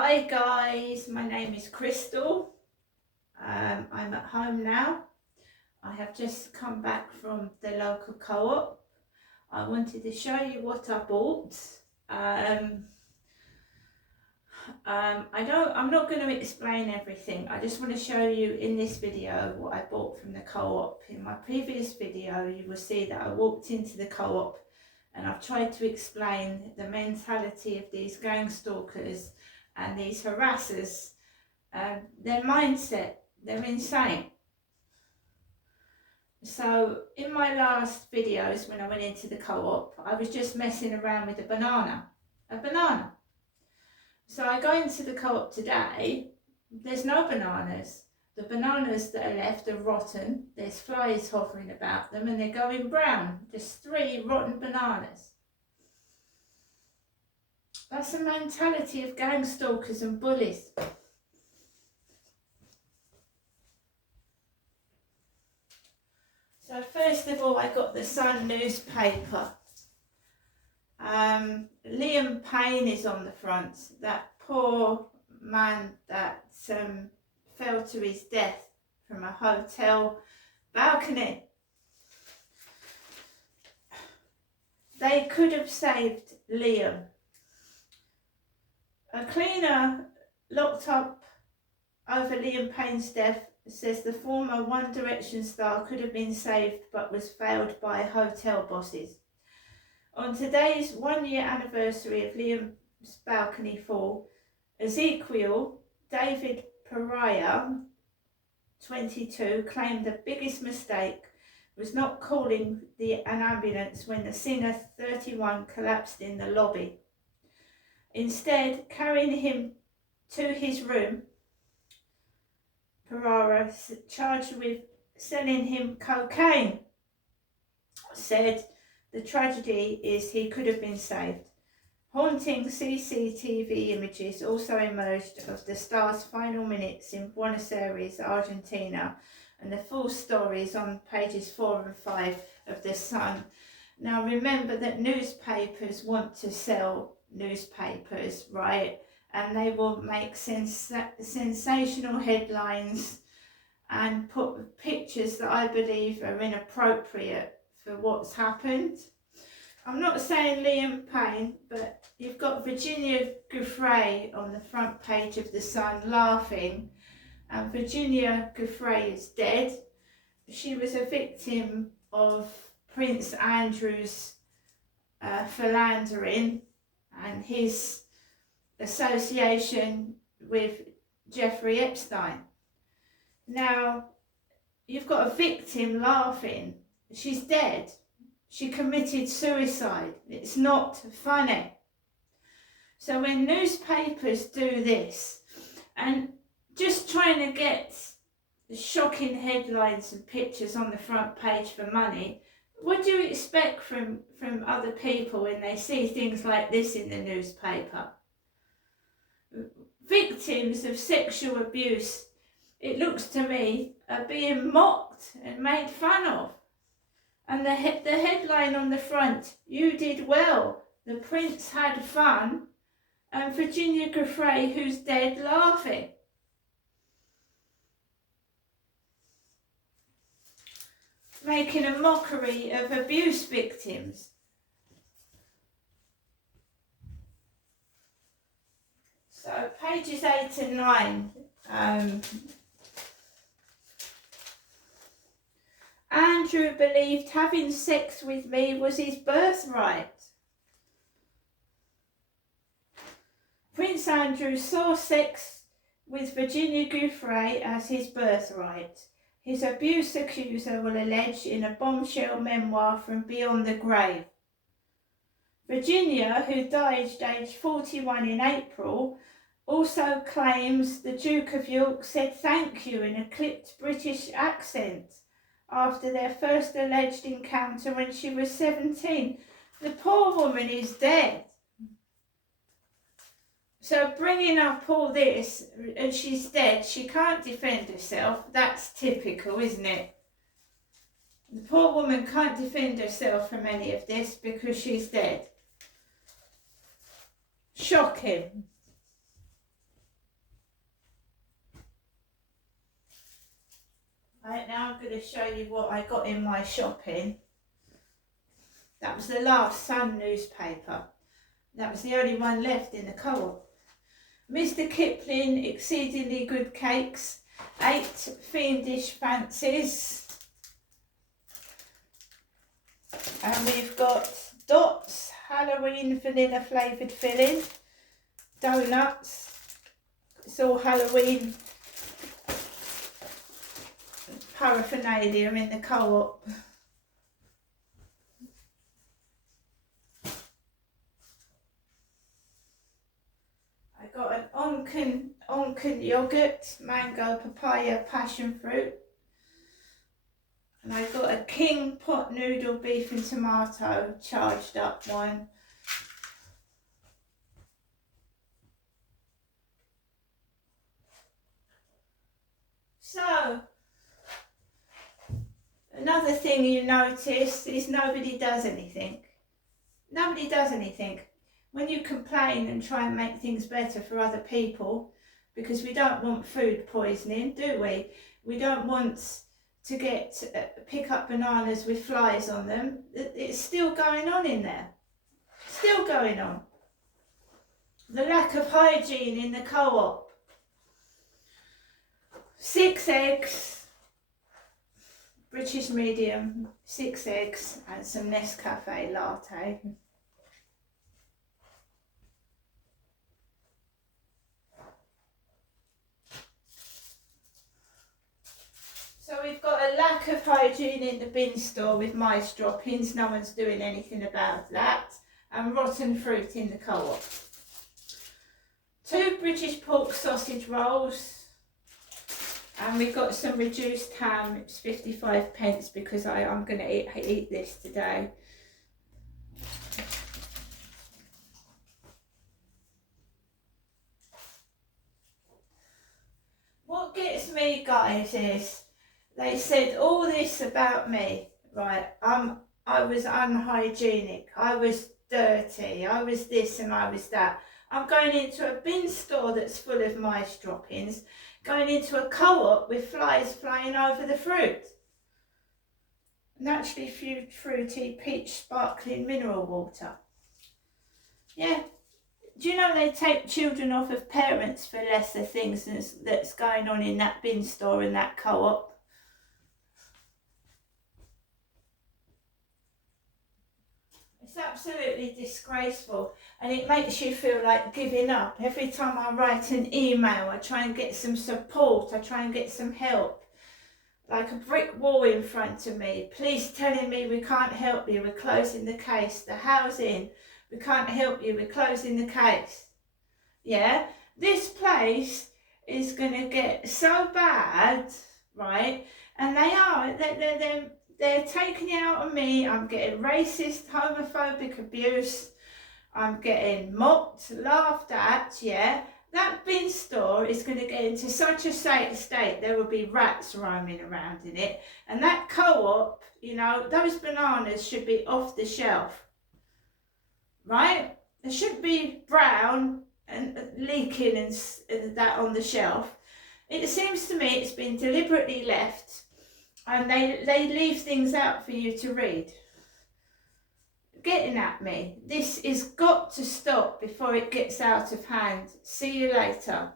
Hi guys, my name is Crystal. I'm at home now. I have just come back from the local co-op. I wanted to show you what I bought. I'm not going to explain everything. I just want to show you in this video what I bought from the co-op. In my previous video, you will see that I walked into the co-op and I've tried to explain the mentality of these gang stalkers and these harassers. Their mindset, they're insane. So in my last videos when I went into the co-op, I was just messing around with a banana. So I go into the co-op today, there's no bananas. The bananas that are left are rotten, there's flies hovering about them and they're going brown. Just 3 rotten bananas. That's the mentality of gang stalkers and bullies. So first of all, I got the Sun newspaper. Liam Payne is on the front, that poor man that fell to his death from a hotel balcony. They could have saved Liam. A cleaner locked up over Liam Payne's death says the former One Direction star could have been saved but was failed by hotel bosses. On today's 1-year anniversary of Liam's balcony fall, Ezekiel David Pariah, 22, claimed the biggest mistake was not calling an ambulance when the singer, 31, collapsed in the lobby. Instead, carrying him to his room, Pariah, charged with selling him cocaine, said the tragedy is he could have been saved. Haunting CCTV images also emerged of the star's final minutes in Buenos Aires, Argentina, and the full story is on pages 4 and 5 of The Sun. Now remember that newspapers want to sell newspapers, right? And they will make sensational headlines and put pictures that I believe are inappropriate for what's happened. I'm not saying Liam Payne, but you've got Virginia Giuffre on the front page of The Sun laughing, and Virginia Giuffre is dead. She was a victim of Prince Andrew's philandering and his association with Jeffrey Epstein. Now, you've got a victim laughing. She's dead. She committed suicide. It's not funny. So when newspapers do this and just trying to get shocking headlines and pictures on the front page for money, what do you expect from other people when they see things like this in the newspaper? Victims of sexual abuse, it looks to me, are being mocked and made fun of. And the headline on the front, "You did well, the prince had fun," and Virginia Giuffre, who's dead, laughing. Making a mockery of abuse victims. So pages 8 and 9. Andrew believed having sex with me was his birthright. Prince Andrew saw sex with Virginia Giuffre as his birthright. His abuse accuser will allege in a bombshell memoir from beyond the grave. Virginia, who died aged 41 in April, also claims the Duke of York said thank you in a clipped British accent after their first alleged encounter when she was 17. The poor woman is dead. So bringing up all this, and she's dead, she can't defend herself, that's typical, isn't it? The poor woman can't defend herself from any of this because she's dead. Shocking. Right, now I'm going to show you what I got in my shopping. That was the last Sun newspaper. That was the only one left in the co-op. Mr. Kipling, exceedingly good cakes. 8 fiendish fancies. And we've got Dots, Halloween vanilla flavoured filling. Donuts. It's all Halloween paraphernalia in the co-op. I got an Onken yogurt, mango, papaya, passion fruit. And I got a King pot noodle, beef and tomato, charged up one. So, another thing you notice is nobody does anything. Nobody does anything. When you complain and try and make things better for other people, because we don't want food poisoning, do we? We don't want to pick up bananas with flies on them. It's still going on in there. Still going on. The lack of hygiene in the co-op. 6 eggs, British medium, 6 eggs and some Nescafe latte. So we've got a lack of hygiene in the bin store with mice droppings, no one's doing anything about that, and rotten fruit in the co-op. 2 British pork sausage rolls. And we've got some reduced ham, it's 55p because I'm going to eat this today. What gets me, guys, is they said all this about me, right? I was unhygienic, I was dirty, I was this and I was that. I'm going into a bin store that's full of mice droppings, going into a co-op with flies flying over the fruit. Naturally fruity peach sparkling mineral water. Yeah. Do you know they take children off of parents for lesser things that's going on in that bin store and that co-op? It's absolutely disgraceful, and it makes you feel like giving up. Every time I write an email, I try and get some support, I try and get some help. Like a brick wall in front of me, police telling me we can't help you, we're closing the case. The housing, we can't help you, we're closing the case. Yeah, this place is going to get so bad, right? And they're taking it out on me. I'm getting racist, homophobic abuse. I'm getting mocked, laughed at, yeah. That bin store is going to get into such a state there will be rats roaming around in it. And that co-op, you know, those bananas should be off the shelf, right? They shouldn't be brown and leaking and that on the shelf. It seems to me it's been deliberately left, and they leave things out for you to read. Getting at me. This has got to stop before it gets out of hand. See you later.